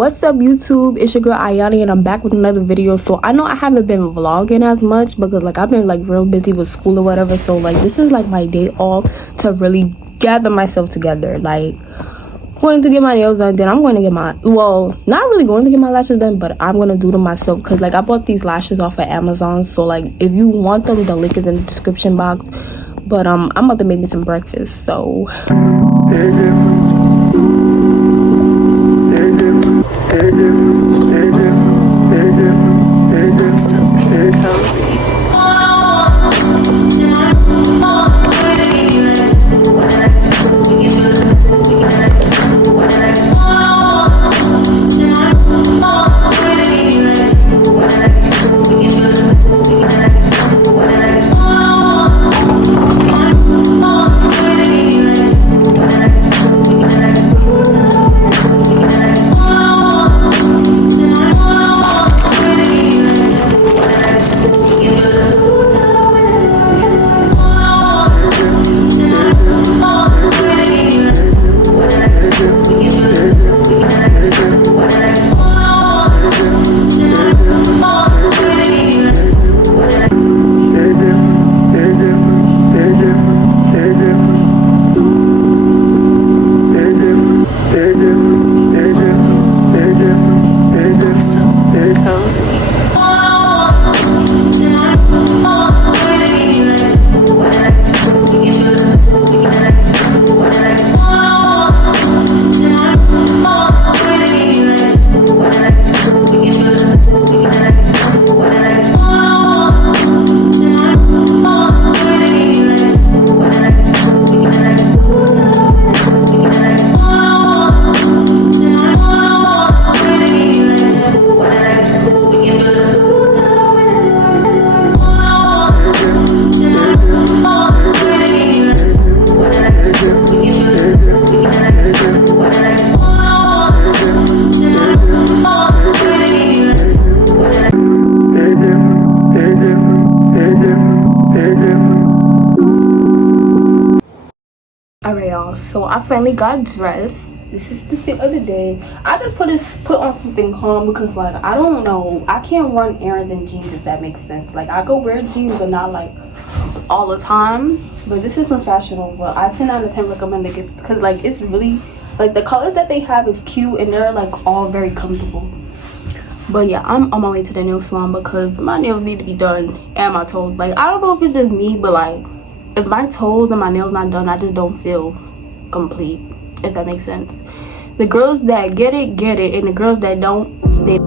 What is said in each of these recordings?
What's up, YouTube? It's your girl Ayani, and I'm back with another video. So I know I haven't been vlogging as much because like I've been like real busy with school or whatever. So like this is like my day off to really gather myself together. Like going to get my nails done, then I'm going to get my, well, not really going to get my lashes done, but I'm going to do them myself because like I bought these lashes off of Amazon. So like if you want them, the link is in the description box. But I'm about to make me some breakfast, so alright y'all, so I finally got dressed. This is the fit of the day. I just put on something calm because like I don't know, I can't run errands in jeans, if that makes sense. Like I go wear jeans but not like all the time, but this is from Fashion Nova. I 10 out of 10 recommend it because like it's really like the colors that they have is cute and they're like all very comfortable. But yeah, I'm on my way to the nail salon because my nails need to be done and my toes. Like I don't know if it's just me, but like if my toes and my nails not done, I just don't feel complete, if that makes sense. The girls that get it, and the girls that don't, they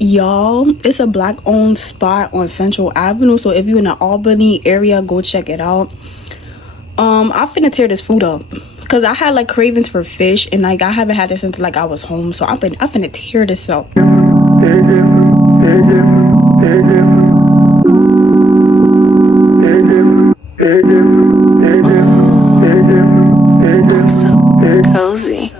y'all, it's a black owned spot on Central Avenue, so if you're in the Albany area, go check it out. I'm finna tear this food up because I had like cravings for fish and like I haven't had it since like I was home, so I'm finna tear this up. So cozy.